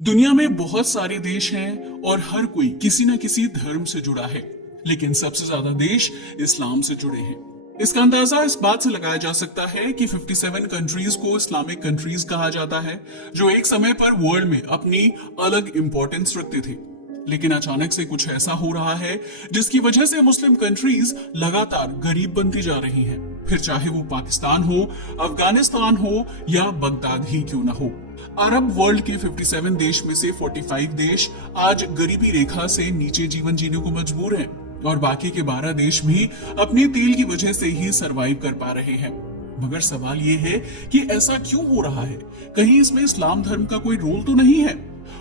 दुनिया में बहुत सारे देश हैं और हर कोई किसी न किसी धर्म से जुड़ा है, लेकिन सबसे ज्यादा देश इस्लाम से जुड़े हैं। इसका अंदाजा इस बात से लगाया जा सकता है कि 57 कंट्रीज को इस्लामिक कंट्रीज कहा जाता है, जो एक समय पर वर्ल्ड में अपनी अलग इंपॉर्टेंस रखते थे। लेकिन अचानक से कुछ ऐसा हो रहा है जिसकी वजह से मुस्लिम कंट्रीज लगातार गरीब बनती जा रही हैं, फिर चाहे वो पाकिस्तान हो, अफगानिस्तान हो या बगदाद ही क्यों ना हो। अरब वर्ल्ड के 57 देश में से 45 देश आज गरीबी रेखा से नीचे जीवन जीने को मजबूर हैं और बाकी के 12 देश भी अपनी तेल की वजह से ही सरवाइव कर पा रहे हैं। मगर सवाल ये है कि ऐसा क्यों हो रहा है? कहीं इसमें इस्लाम धर्म का कोई रोल तो नहीं है?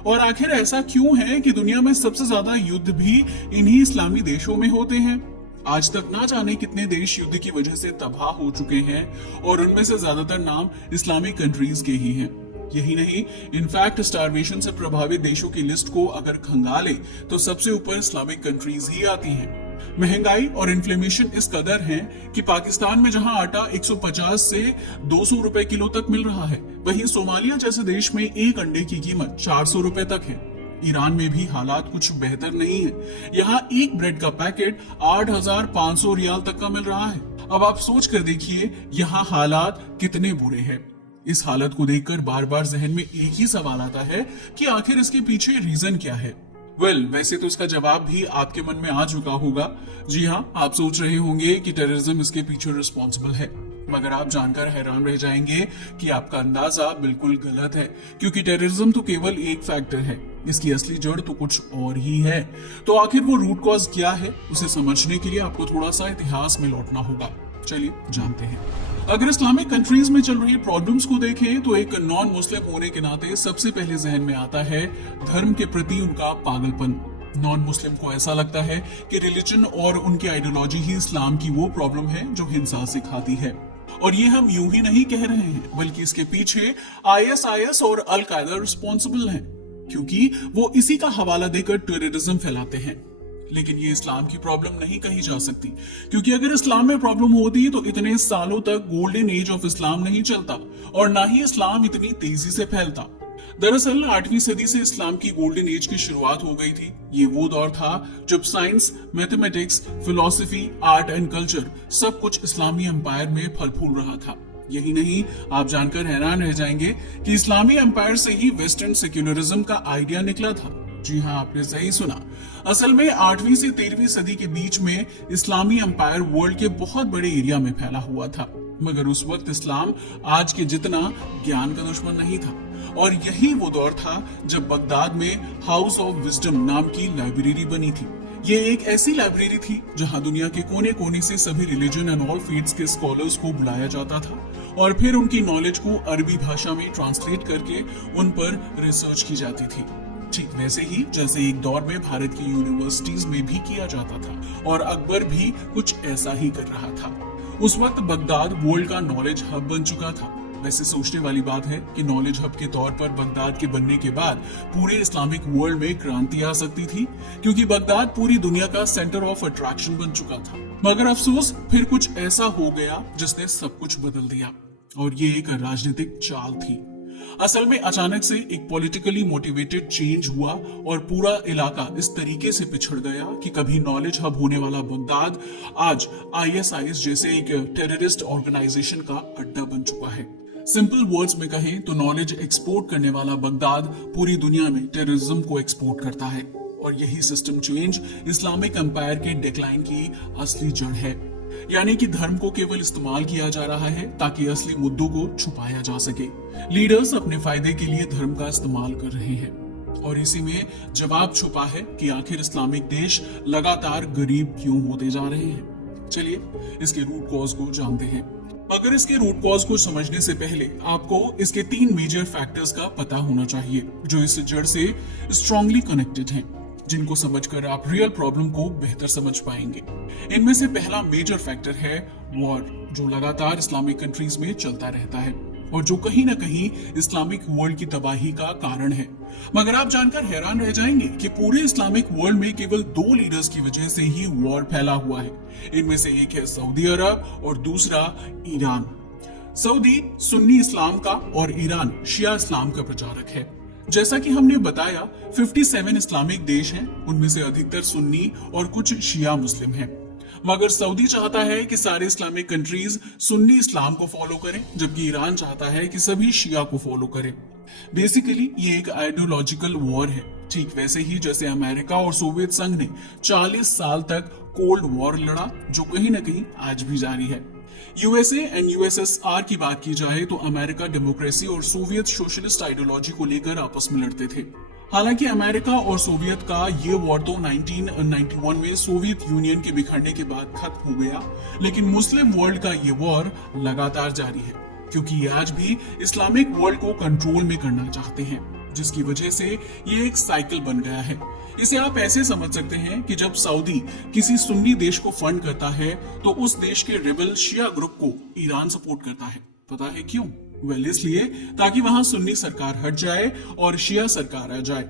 और आखिर ऐसा क्यों है कि दुनिया में सबसे ज्यादा युद्ध भी इन्हीं इस्लामी देशों में होते हैं? आज तक ना जाने कितने देश युद्ध की वजह से तबाह हो चुके हैं और उनमें से ज्यादातर नाम इस्लामिक कंट्रीज के ही हैं। यही नहीं, इनफैक्ट स्टारवेशन से प्रभावित देशों की लिस्ट को अगर खंगाले तो सबसे ऊपर इस्लामिक कंट्रीज ही आती हैं। महंगाई और इन्फ्लेमेशन इस कदर है कि पाकिस्तान में जहां आटा 150 से 200 रुपए किलो तक मिल रहा है, वहीं सोमालिया जैसे देश में एक अंडे की कीमत 400 रुपए तक है। ईरान में भी हालात कुछ बेहतर नहीं है। यहाँ एक ब्रेड का पैकेट 8,500 रियाल तक का मिल रहा है। अब आप सोच कर देखिए यहाँ हालात कितने बुरे हैं। इस हालत को देखकर बार बार जहन में एक ही सवाल आता है कि आखिर इसके पीछे रीजन क्या है। वैसे तो इसका जवाब भी आपके मन में आ चुका होगा। जी हाँ, आप सोच रहे होंगे कि टेररिज्म इसके पीछे रिस्पॉन्सिबल है, मगर आप जानकर हैरान रह जाएंगे कि आपका अंदाजा बिल्कुल गलत है, क्योंकि टेररिज्म तो केवल एक फैक्टर है, इसकी असली जड़ तो कुछ और ही है। तो आखिर वो रूट कॉज क्या है, उसे समझने के लिए आपको थोड़ा सा इतिहास में लौटना होगा। चलिए जानते हैं। अगर इस्लामिक कंट्रीज में चल रही प्रॉब्लम्स को देखें तो एक नॉन मुस्लिम होने के नाते सबसे पहले जहन में आता है धर्म के प्रति उनका पागलपन। नॉन मुस्लिम को ऐसा लगता है कि रिलीजन और उनकी आइडियोलॉजी ही इस्लाम की वो प्रॉब्लम है जो हिंसा सिखाती है। और ये हम यूं ही नहीं कह रहे हैं, बल्कि इसके पीछे आईएसआईएस और अल कायदा रिस्पॉन्सिबल हैं, क्योंकि वो इसी का हवाला देकर टेररिज्म फैलाते हैं। लेकिन ये इस्लाम की प्रॉब्लम नहीं कही जा सकती, क्योंकि अगर इस्लाम में प्रॉब्लम होती तो इतने सालों तक गोल्डन एज ऑफ इस्लाम नहीं चलता और ना ही इस्लाम इतनी तेजी से फैलता। दरअसल 8वीं सदी से इस्लाम की गोल्डन एज की शुरुआत हो गई थी। ये वो दौर था जब science, mathematics, philosophy, art and culture सब कुछ इस्लामी एम्पायर में फल फूल रहा था। यही नहीं, आप जानकर हैरान रह जाएंगे कि इस्लामी एम्पायर से ही वेस्टर्न सेक्युलरिज्म का आइडिया निकला था। जी हाँ, आपने सही सुना। असल में 8वीं से 13वीं सदी के बीच में इस्लामी एम्पायर वर्ल्ड के बहुत बड़े एरिया में फैला हुआ था, मगर उस वक्त इस्लाम आज के जितना ज्ञान का दुश्मन नहीं था। और यही वो दौर था जब बगदाद में हाउस ऑफ विजडम नाम की लाइब्रेरी बनी थी। ये एक ऐसी लाइब्रेरी थी जहां दुनिया के कोने कोने से सभी रिलीजन एंड ऑल फेथ्स के स्कॉलर्स को बुलाया जाता था और फिर उनकी नॉलेज को अरबी भाषा में ट्रांसलेट करके उन पर रिसर्च की जाती थी। ठीक वैसे ही जैसे एक दौर में भारत की यूनिवर्सिटीज में भी किया जाता था, और अकबर भी कुछ ऐसा ही कर रहा था। उस वक्त बगदाद वर्ल्ड का नॉलेज हब बन चुका था। वैसे सोचने वाली बात है कि नॉलेज हब के तौर पर बगदाद के बनने के बाद पूरे इस्लामिक वर्ल्ड में क्रांति आ सकती थी, क्योंकि बगदाद पूरी दुनिया का सेंटर ऑफ अट्रैक्शन बन चुका था। मगर अफसोस, फिर कुछ ऐसा हो गया जिसने सब कुछ बदल दिया, और ये एक राजनीतिक चाल थी। असल में अचानक से एक पॉलिटिकली मोटिवेटेड चेंज हुआ और पूरा इलाका इस तरीके से पिछड़ गया कि कभी नॉलेज हब होने वाला बगदाद आज आईएसआईएस जैसे एक टेररिस्ट ऑर्गेनाइजेशन का अड्डा बन चुका है। सिंपल वर्ड्स में कहें तो नॉलेज एक्सपोर्ट करने वाला बगदाद पूरी दुनिया में टेररिज्म को एक्सपोर्ट करता है, और यही सिस्टम चेंज इस्लामिक एम्पायर के डिक्लाइन की असली जड़ है। यानी कि धर्म को केवल इस्तेमाल किया जा रहा है ताकि असली मुद्दों को छुपाया जा सके। लीडर्स अपने फायदे के लिए धर्म का इस्तेमाल कर रहे हैं, और इसी में जवाब छुपा है कि आखिर इस्लामिक देश लगातार गरीब क्यों होते जा रहे हैं। चलिए इसके रूट कॉज को जानते हैं। मगर इसके रूट कॉज को समझने से पहले आपको इसके 3 मेजर फैक्टर्स का पता होना चाहिए जो इस जड़ से स्ट्रांगली कनेक्टेड हैं, जिनको समझकर आप रियल प्रॉब्लम को बेहतर समझ पाएंगे। इनमें से पहला मेजर फैक्टर है वॉर, जो लगातार इस्लामिक कंट्रीज में चलता रहता है और जो कहीं ना कहीं इस्लामिक वर्ल्ड की तबाही का कारण है। मगर आप जानकर हैरान रह जाएंगे कि पूरे इस्लामिक वर्ल्ड में केवल 2 लीडर्स की वजह से ही वॉर फैला हुआ है। इनमें से एक है सऊदी अरब और दूसरा ईरान। सऊदी सुन्नी इस्लाम का और ईरान शिया इस्लाम का प्रचारक है। जैसा कि हमने बताया 57 इस्लामिक देश हैं, उनमें से अधिकतर सुन्नी और कुछ शिया मुस्लिम हैं। मगर सऊदी चाहता है कि सारे इस्लामिक कंट्रीज सुन्नी इस्लाम को फॉलो करें, जबकि ईरान चाहता है कि सभी शिया को फॉलो करें। बेसिकली ये एक आइडियोलॉजिकल वॉर है, ठीक वैसे ही जैसे अमेरिका और सोवियत संघ ने 40 साल तक कोल्ड वॉर लड़ा, जो कहीं ना कहीं आज भी जारी है। यूएसए एंड यूएसएसआर की बात की जाए तो अमेरिका डेमोक्रेसी और सोवियत सोशलिस्ट आइडियोलॉजी को लेकर आपस में लड़ते थे। हालांकि अमेरिका और सोवियत का ये वॉर तो 1991 में सोवियत यूनियन के बिखरने के बाद खत्म हो गया, लेकिन मुस्लिम वर्ल्ड का ये वॉर लगातार जारी है, क्योंकि ये आज भी इस्लामिक वर्ल्ड को कंट्रोल में करना चाहते हैं, जिसकी वजह से ये एक साइकिल बन गया है। इसे आप ऐसे समझ सकते हैं कि जब सऊदी किसी सुन्नी देश को फंड करता है तो उस देश के रिबल शिया ग्रुप को ईरान सपोर्ट करता है। पता है क्यों? इसलिए ताकि वहां सुन्नी सरकार हट जाए और शिया सरकार आ जाए।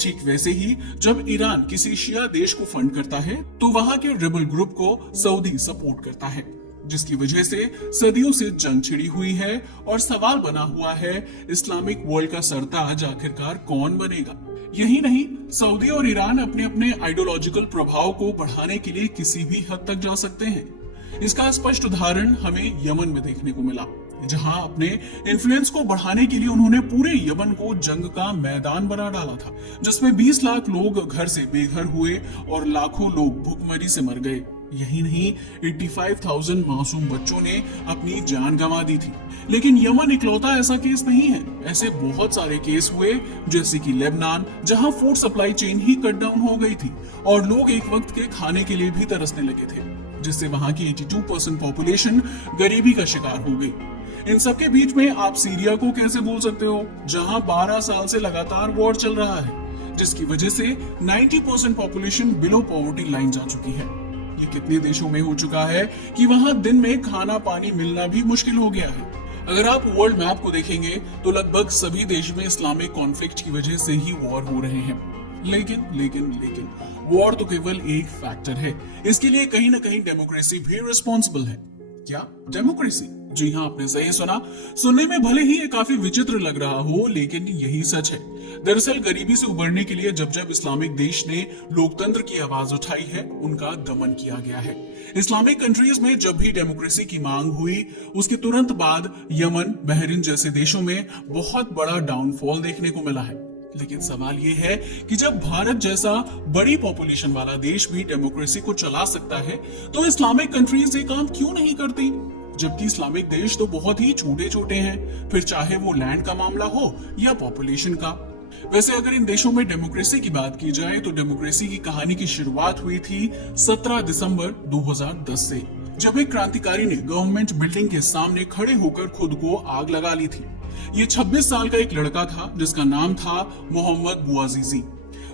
ठीक वैसे ही जब ईरान किसी शिया देश को फंड करता है तो वहां के रिबल ग्रुप को सऊदी सपोर्ट करता है, जिसकी वजह से सदियों से जंग छिड़ी हुई है और सवाल बना हुआ है इस्लामिक वर्ल्ड का सरताज आखिरकार कौन बनेगा। यही नहीं, सऊदी और ईरान अपने अपने आइडियोलॉजिकल प्रभाव को बढ़ाने के लिए किसी भी हद तक जा सकते हैं। इसका स्पष्ट उदाहरण हमें यमन में देखने को मिला, जहां अपने इन्फ्लुएंस को बढ़ाने के लिए उन्होंने पूरे यमन को जंग का मैदान बना डाला था, जिसमें 20 लाख लोग घर से बेघर हुए और लाखों लोग भूखमरी से मर गए। यही नहीं, 85,000 मासूम बच्चों ने अपनी जान गंवा दी थी। लेकिन यमन इकलौता ऐसा केस नहीं है, ऐसे बहुत सारे केस हुए, जैसे कि लेबनान, जहां फूड सप्लाई चेन ही कट डाउन हो गई थी और लोग एक वक्त के खाने के लिए भी तरसने लगे थे, जिससे वहां की 82% पॉपुलेशन गरीबी का शिकार हो गई। इन सबके बीच में आप सीरिया को कैसे भूल सकते हो, जहां 12 साल से लगातार वॉर चल रहा है, जिसकी वजह से 90% पॉपुलेशन बिलो पॉवर्टी लाइन जा चुकी है। ये कितने देशों में हो चुका है कि वहां दिन में खाना पानी मिलना भी मुश्किल हो गया है। अगर आप वर्ल्ड मैप को देखेंगे तो लगभग सभी देश में इस्लामिक कॉन्फ्लिक्ट की वजह से ही वॉर हो रहे हैं। लेकिन लेकिन लेकिन वॉर तो केवल एक फैक्टर है, इसके लिए कहीं ना कहीं डेमोक्रेसी भी रिस्पॉन्सिबल है। क्या डेमोक्रेसी? जी हाँ, आपने सही सुना। सुनने में भले ही ये काफी विचित्र लग रहा हो, लेकिन यही सच है। दरअसल गरीबी से उबरने के लिए जब जब इस्लामिक देश ने लोकतंत्र की आवाज उठाई है, उनका दमन किया गया है। इस्लामिक कंट्रीज में जब भी डेमोक्रेसी की मांग हुई, उसके तुरंत बाद यमन, बहरीन जैसे देशों में बहुत बड़ा डाउनफॉल देखने को मिला है। लेकिन सवाल ये है कि जब भारत जैसा बड़ी पॉपुलेशन वाला देश भी डेमोक्रेसी को चला सकता है, तो इस्लामिक कंट्रीज ये काम क्यों नहीं करती? जबकि इस्लामिक देश तो बहुत ही छोटे छोटे हैं, फिर चाहे वो लैंड का मामला हो या पॉपुलेशन का। वैसे अगर इन देशों में डेमोक्रेसी की बात की जाए तो डेमोक्रेसी की कहानी की शुरुआत हुई थी 17 दिसंबर 2010 से, जब एक क्रांतिकारी ने गवर्नमेंट बिल्डिंग के सामने खड़े होकर खुद को आग लगा ली थी। ये 26 साल का एक लड़का था जिसका नाम था मोहम्मद बुआजीजी।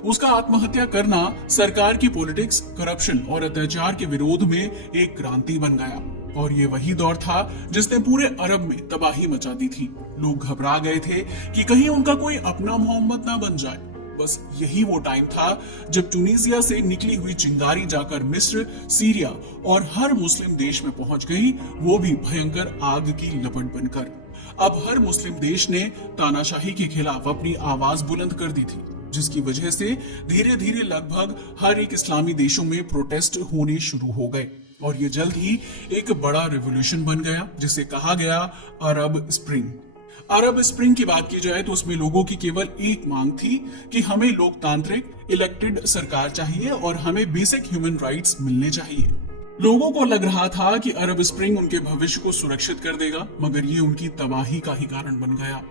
उसका आत्महत्या करना सरकार की पॉलिटिक्स, करप्शन और अत्याचार के विरोध में एक क्रांति बन गया। और ये वही दौर था जिसने पूरे अरब में तबाही मचा दी थी। लोग घबरा गए थे कि कहीं उनका कोई अपना मोहम्मद ना बन जाए। बस यही वो टाइम था जब ट्यूनीसिया से निकली हुई चिंगारी जाकर मिस्र, सीरिया और हर मुस्लिम देश में पहुंच गई, वो भी भयंकर आग की लपट बनकर। अब हर मुस्लिम देश ने तानाशाही के खिलाफ अपनी आवाज बुलंद कर दी थी, जिसकी वजह से धीरे धीरे लगभग हर एक इस्लामी देशों में प्रोटेस्ट होने शुरू हो गए और ये जल्द ही एक बड़ा रिवॉल्यूशन बन गया, जिसे कहा गया अरब स्प्रिंग। अरब स्प्रिंग की बात की जाए तो उसमें लोगों की केवल एक मांग थी कि हमें लोकतांत्रिक इलेक्टेड सरकार चाहिए और हमें बेसिक ह्यूमन राइट्स मिलने चाहिए। लोगों को लग रहा था कि अरब स्प्रिंग उनके भविष्य को सुरक्षित कर देगा, मगर ये उनकी तबाही का ही कारण बन गया,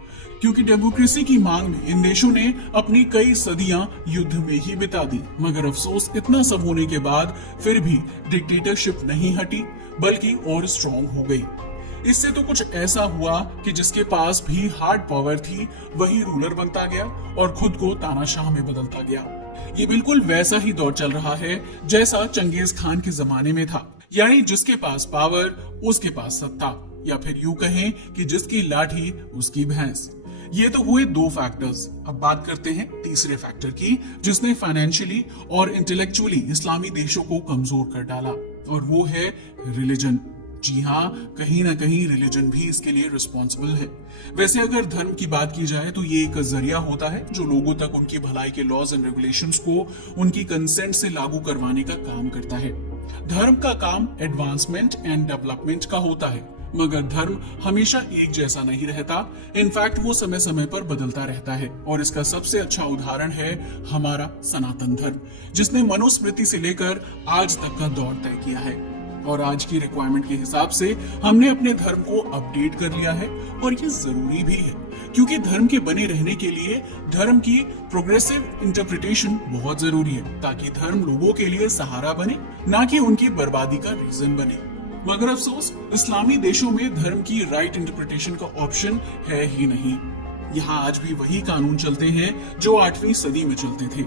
क्योंकि डेमोक्रेसी की मांग में इन देशों ने अपनी कई सदियां युद्ध में ही बिता दी। मगर अफसोस, इतना सब होने के बाद फिर भी डिक्टेटरशिप नहीं हटी, बल्कि और स्ट्रॉन्ग हो गई। इससे तो कुछ ऐसा हुआ कि जिसके पास भी हार्ड पावर थी वही रूलर बनता गया और खुद को तानाशाह में बदलता गया। ये बिल्कुल वैसा ही दौर चल रहा है जैसा चंगेज खान के जमाने में था, यानी जिसके पास पावर उसके पास सत्ता, या फिर यूं कहें कि जिसकी लाठी उसकी भैंस। ये तो हुए दो फैक्टर्स। अब बात करते हैं तीसरे फैक्टर की, जिसने फाइनेंशियली और इंटेलेक्चुअली इस्लामी देशों को कमजोर कर डाला, और वो है रिलीजन। जी हाँ, कहीं ना कहीं रिलीजन भी इसके लिए रिस्पॉन्सिबल है। वैसे अगर धर्म की बात की जाए तो ये एक जरिया होता है जो लोगों तक उनकी भलाई के लॉज एंड रेगुलेशंस को उनकी कंसेंट से लागू करवाने का काम करता है। धर्म का काम एडवांसमेंट एंड डेवलपमेंट का होता है, मगर धर्म हमेशा एक जैसा नहीं रहता। इनफैक्ट वो समय समय पर बदलता रहता है, और इसका सबसे अच्छा उदाहरण है हमारा सनातन धर्म, जिसने मनुस्मृति से लेकर आज तक का दौर तय किया है। और आज की रिक्वायरमेंट के हिसाब से हमने अपने धर्म को अपडेट कर लिया है, और ये जरूरी भी है, क्योंकि धर्म के बने रहने के लिए धर्म की प्रोग्रेसिव इंटरप्रिटेशन बहुत जरूरी है, ताकि धर्म लोगों के लिए सहारा बने, ना कि उनकी बर्बादी का रीजन बने। मगर अफसोस, इस्लामी देशों में धर्म की राइट इंटरप्रिटेशन का ऑप्शन है ही नहीं। यहाँ आज भी वही कानून चलते हैं जो 8वीं सदी में चलते थे।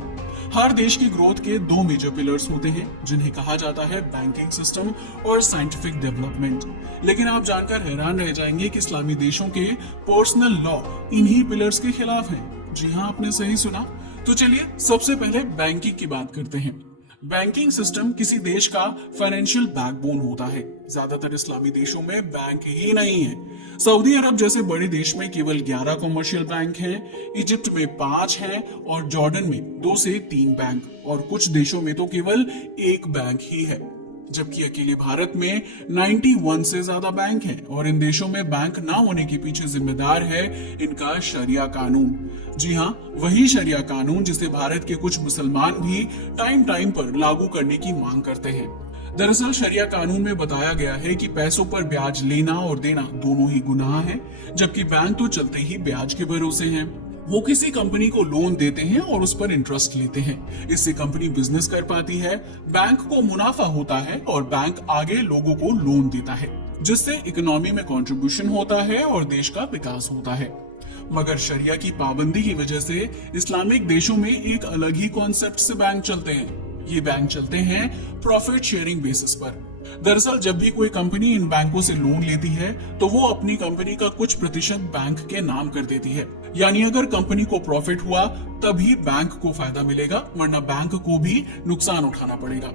हर देश की ग्रोथ के 2 मेजर पिलर्स होते हैं, जिन्हें कहा जाता है बैंकिंग सिस्टम और साइंटिफिक डेवलपमेंट। लेकिन आप जानकर हैरान रह जाएंगे कि इस्लामी देशों के पर्सनल लॉ इन्हीं पिलर्स के खिलाफ है। जी हाँ, आपने सही सुना। तो चलिए सबसे पहले बैंकिंग की बात करते हैं। बैंकिंग सिस्टम किसी देश का फाइनेंशियल बैकबोन होता है। ज्यादातर इस्लामी देशों में बैंक ही नहीं है। सऊदी अरब जैसे बड़े देश में केवल 11 कमर्शियल बैंक हैं, इजिप्ट में 5 हैं, और जॉर्डन में 2 से 3 बैंक, और कुछ देशों में तो केवल 1 बैंक ही है। जबकि अकेले भारत में 91 से ज्यादा बैंक हैं, और इन देशों में बैंक ना होने के पीछे जिम्मेदार है इनका शरिया कानून। जी हाँ, वही शरिया कानून जिसे भारत के कुछ मुसलमान भी टाइम टाइम पर लागू करने की मांग करते हैं। दरअसल शरिया कानून में बताया गया है कि पैसों पर ब्याज लेना और देना दोनों ही गुनाह है, जबकि बैंक तो चलते ही ब्याज के भरोसे हैं। वो किसी कंपनी को लोन देते हैं और उस पर इंटरेस्ट लेते हैं। इससे कंपनी बिजनेस कर पाती है, बैंक को मुनाफा होता है, और बैंक आगे लोगों को लोन देता है, जिससे इकोनॉमी में कंट्रीब्यूशन होता है और देश का विकास होता है। मगर शरिया की पाबंदी की वजह से इस्लामिक देशों में एक अलग ही कॉन्सेप्ट से बैंक चलते हैं। ये बैंक चलते हैं प्रॉफिट शेयरिंग बेसिस पर। दरअसल जब भी कोई कंपनी इन बैंकों से लोन लेती है तो वो अपनी कंपनी का कुछ प्रतिशत बैंक के नाम कर देती है। यानी अगर कंपनी को प्रॉफिट हुआ तभी बैंक को फायदा मिलेगा, वरना बैंक को भी नुकसान उठाना पड़ेगा।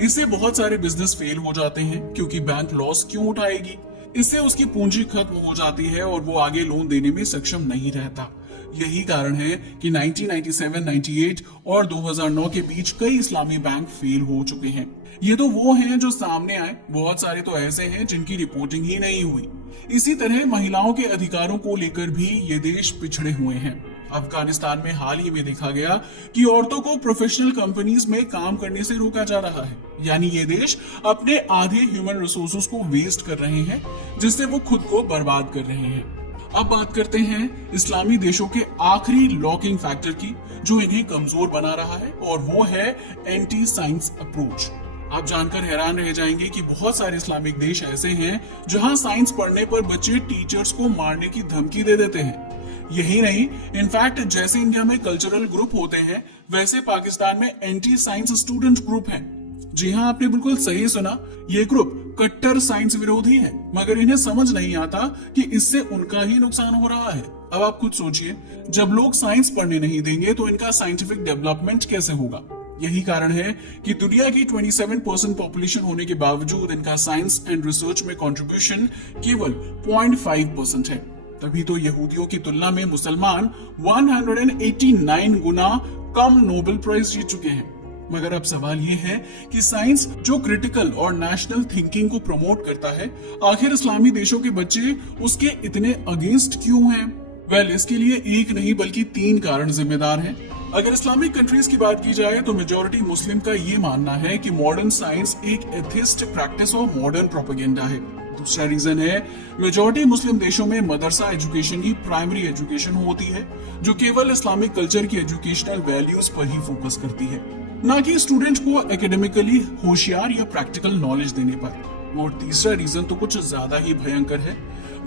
इससे बहुत सारे बिजनेस फेल हो जाते हैं, क्योंकि बैंक लॉस क्यों उठाएगी। इससे उसकी पूंजी खत्म हो जाती है और वो आगे लोन देने में सक्षम नहीं रहता। यही कारण है कि 1997, 98 और 2009 के बीच कई इस्लामी बैंक फेल हो चुके हैं। ये तो वो हैं जो सामने आए, बहुत सारे तो ऐसे हैं जिनकी रिपोर्टिंग ही नहीं हुई। इसी तरह महिलाओं के अधिकारों को लेकर भी ये देश पिछड़े हुए हैं। अफगानिस्तान में हाल ही में देखा गया कि औरतों को प्रोफेशनल कंपनीज में काम करने से रोका जा रहा है। यानी ये देश अपने आधे ह्यूमन रिसोर्सेज को वेस्ट कर रहे हैं, जिससे वो खुद को बर्बाद कर रहे हैं। अब बात करते हैं इस्लामी देशों के आखिरी लॉकिंग फैक्टर की, जो इन्हें कमजोर बना रहा है, और वो है एंटी साइंस अप्रोच। आप जानकर हैरान रह जाएंगे कि बहुत सारे इस्लामिक देश ऐसे हैं जहां साइंस पढ़ने पर बच्चे टीचर्स को मारने की धमकी दे देते हैं। यही नहीं, इनफैक्ट जैसे इंडिया में कल्चरल ग्रुप होते हैं, वैसे पाकिस्तान में एंटी साइंस स्टूडेंट ग्रुप हैं। जी हाँ, आपने बिल्कुल सही सुना, ये ग्रुप कट्टर साइंस विरोधी है, मगर इन्हें समझ नहीं आता कि इससे उनका ही नुकसान हो रहा है। अब आप खुद सोचिए, जब लोग साइंस पढ़ने नहीं देंगे तो इनका साइंटिफिक डेवलपमेंट कैसे होगा। यही कारण है कि दुनिया की 27% पॉपुलेशन होने के बावजूद इनका साइंस एंड रिसर्च में कंट्रीब्यूशन केवल 0.5% है। तभी तो यहूदियों की तुलना में मुसलमान 189 गुना कम नोबेल प्राइज जीत चुके हैं। मगर अब सवाल ये है कि साइंस जो क्रिटिकल और नेशनल थिंकिंग को प्रमोट करता है, आखिर इस्लामी देशों के बच्चे उसके इतने अगेंस्ट क्यों हैं? वेल, इसके लिए एक नहीं बल्कि 3 कारण जिम्मेदार हैं। अगर इस्लामिक कंट्रीज की बात की जाए तो मेजॉरिटी मुस्लिम का ये मानना है कि मॉडर्न साइंस एक एथिस्ट प्रैक्टिस और मॉडर्न प्रोपेगेंडा है। दूसरा रीजन है, मेजॉरिटी मुस्लिम देशों में मदरसा एजुकेशन ही प्राइमरी एजुकेशन होती है, जो केवल इस्लामिक कल्चर की एजुकेशनल वैल्यूज पर ही फोकस करती है, ना कि स्टूडेंट को एकेडमिकली होशियार या प्रैक्टिकल नॉलेज देने पर। और तीसरा रीजन तो कुछ ज्यादा ही भयंकर है।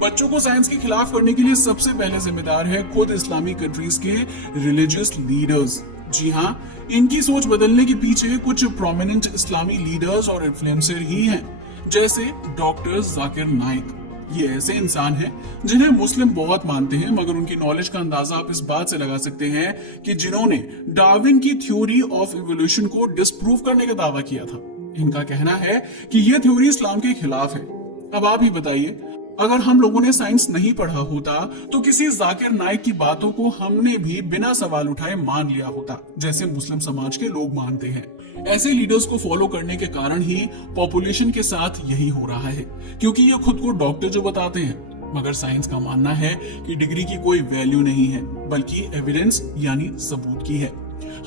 बच्चों को साइंस के खिलाफ करने के लिए सबसे पहले जिम्मेदार है खुद इस्लामिक कंट्रीज के रिलीजियस लीडर्स। जी हाँ, इनकी सोच बदलने के पीछे कुछ प्रोमिनेंट इस्लामी लीडर्स और इन्फ्लुएंसर ही हैं, जैसे डॉक्टर जाकिर नाइक। ये ऐसे इंसान हैं जिन्हें मुस्लिम बहुत मानते हैं, मगर उनकी नॉलेज का अंदाजा आप इस बात से लगा सकते हैं कि जिन्होंने डार्विन की थ्योरी ऑफ इवोल्यूशन को डिस्प्रूव करने का दावा किया था। इनका कहना है कि यह थ्योरी इस्लाम के खिलाफ है। अब आप ही बताइए, अगर हम लोगों ने साइंस नहीं पढ़ा होता तो किसी जाकिर नाइक की बातों को हमने भी बिना सवाल उठाए मान लिया होता, जैसे मुस्लिम समाज के लोग मानते हैं। ऐसे लीडर्स को फॉलो करने के कारण ही पॉपुलेशन के साथ यही हो रहा है, क्योंकि ये खुद को डॉक्टर जो बताते हैं। मगर साइंस का मानना है कि डिग्री की कोई वैल्यू नहीं है, बल्कि एविडेंस यानी सबूत की है।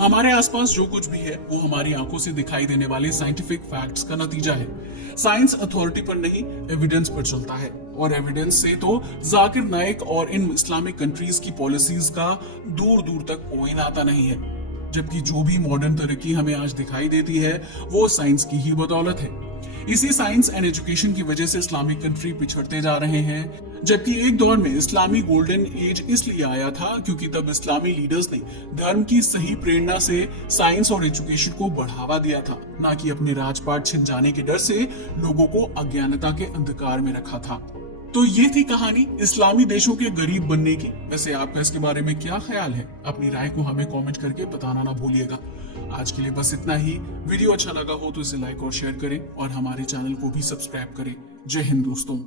हमारे आसपास जो कुछ भी है वो हमारी आंखों से दिखाई देने वाले साइंटिफिक फैक्ट्स का नतीजा है। साइंस अथॉरिटी पर नहीं, एविडेंस पर चलता है, और एविडेंस से तो जाकिर नाइक और इन इस्लामिक कंट्रीज की पॉलिसीज का दूर दूर तक कोई नाता नहीं है। जबकि जो भी मॉडर्न तरक्की हमें आज दिखाई देती है वो साइंस की ही बदौलत है। इसी साइंस एंड एजुकेशन की वजह से इस्लामिक कंट्री पिछड़ते जा रहे हैं। जबकि एक दौर में इस्लामी गोल्डन एज इसलिए आया था क्योंकि तब इस्लामी लीडर्स ने धर्म की सही प्रेरणा से साइंस और एजुकेशन को बढ़ावा दिया था, ना कि अपने राजपाट छिन जाने के डर से लोगों को अज्ञानता के अंधकार में रखा था। तो ये थी कहानी इस्लामी देशों के गरीब बनने की। वैसे आपका इसके बारे में क्या ख्याल है? अपनी राय को हमें कमेंट करके बताना ना भूलिएगा। आज के लिए बस इतना ही। वीडियो अच्छा लगा हो तो इसे लाइक और शेयर करें और हमारे चैनल को भी सब्सक्राइब करें। जय हिंद दोस्तों।